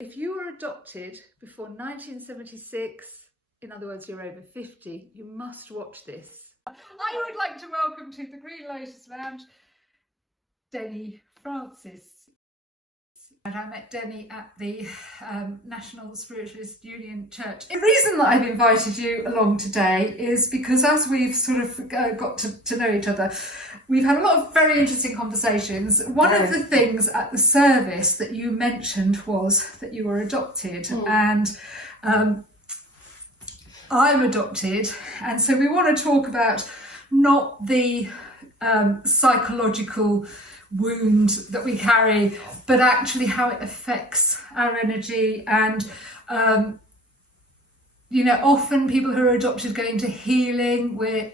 If you were adopted before 1976, in other words, you're over 50, you must watch this. I would like to welcome to the GreenLotus Lounge, Denny Frances. And I met Denny at the National Spiritualist Union Church. The reason that I've invited you along today is because as we've sort of got to know each other, we've had a lot of very interesting conversations. One of the things at the service that you mentioned was that you were adopted, and I'm adopted, and so we want to talk about not the psychological wound that we carry, but actually how it affects our energy. And you know, often people who are adopted go into healing, where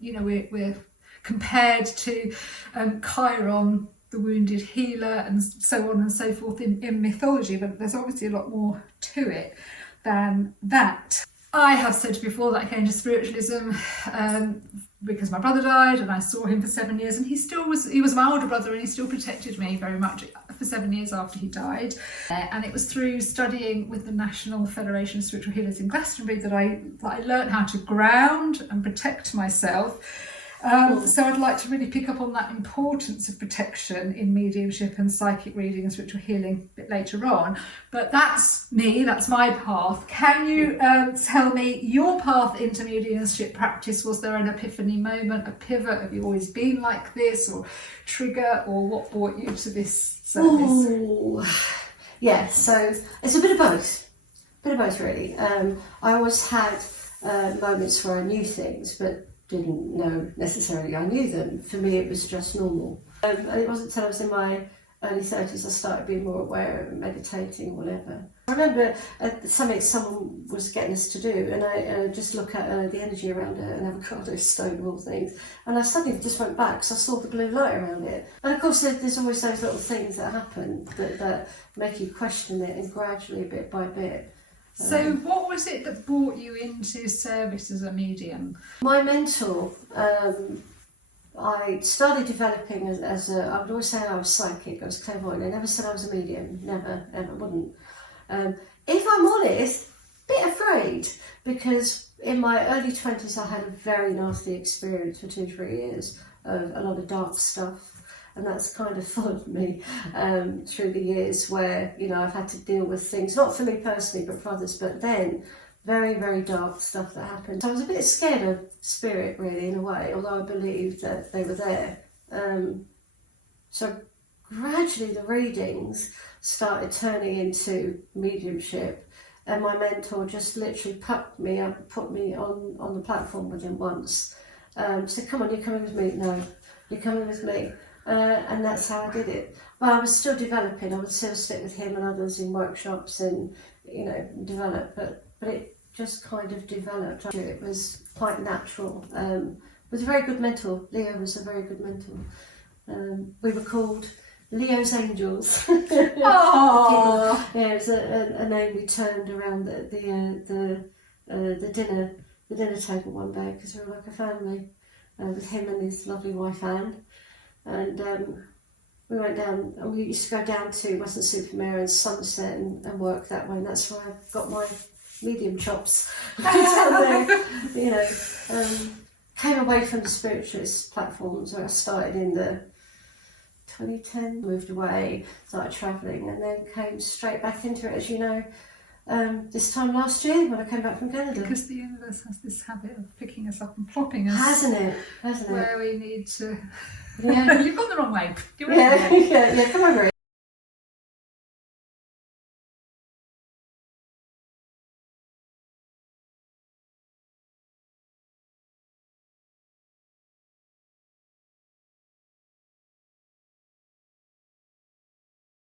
we're compared to Chiron, the wounded healer, and so on and so forth in mythology, but there's obviously a lot more to it than that. I have said before that I came to spiritualism because my brother died, and I saw him for 7 years, and he was my older brother, and he still protected me very much for 7 years after he died. And it was through studying with the National Federation of Spiritual Healers in Glastonbury that I learned how to ground and protect myself. So I'd like to really pick up on that importance of protection in mediumship and psychic reading and spiritual healing a bit later on. But that's me, that's my path. Can you tell me your path into mediumship practice? Was there an epiphany moment, a pivot? Have you always been like this, or trigger, or what brought you to this service? Ooh. Yeah, so it's a bit of both. Really. I always had moments where I knew things, but didn't know necessarily I knew them. For me, it was just normal. And it wasn't until I was in my early 30s I started being more aware of meditating, whatever. I remember at something someone was getting us to do, and I just look at the energy around an avocado stone of all things, and I suddenly just went back because I saw the blue light around it. And of course there's always those little things that happen that make you question it, and gradually, bit by bit. So what was it that brought you into service as a medium? My mentor, I started developing as I would always say I was psychic, I was clairvoyant. I never said I was a medium, never, ever, wouldn't. If I'm honest, a bit afraid, because in my early 20s I had a very nasty experience for 2-3 years of a lot of dark stuff. And that's kind of followed me through the years, where, you know, I've had to deal with things, not for me personally, but for others. But then very, very dark stuff that happened. So I was a bit scared of spirit, really, in a way, although I believed that they were there. So gradually the readings started turning into mediumship, and my mentor just literally put me on the platform with him once. Said, "Come on, you're coming with me." "No, you're coming with me." And that's how I did it. Well, I was still developing. I would still sit with him and others in workshops and, you know, develop. But it just kind of developed. It was quite natural. Was a very good mentor. Leo was a very good mentor. We were called Leo's Angels. Oh, yeah, it was a name we turned around the dinner table one day, because we were like a family with him and his lovely wife Anne. And we went down, and we used to go down to Weston-super-Mare and Somerset and work that way, and that's where I got my medium chops. You know, came away from the spiritualist platforms where I started in the 2010, moved away, started travelling, and then came straight back into it, as you know, this time last year when I came back from Canada. Because the universe has this habit of picking us up and plopping us. Hasn't it? Where we need to... Yeah. You've gone the wrong way. Yeah, come over here.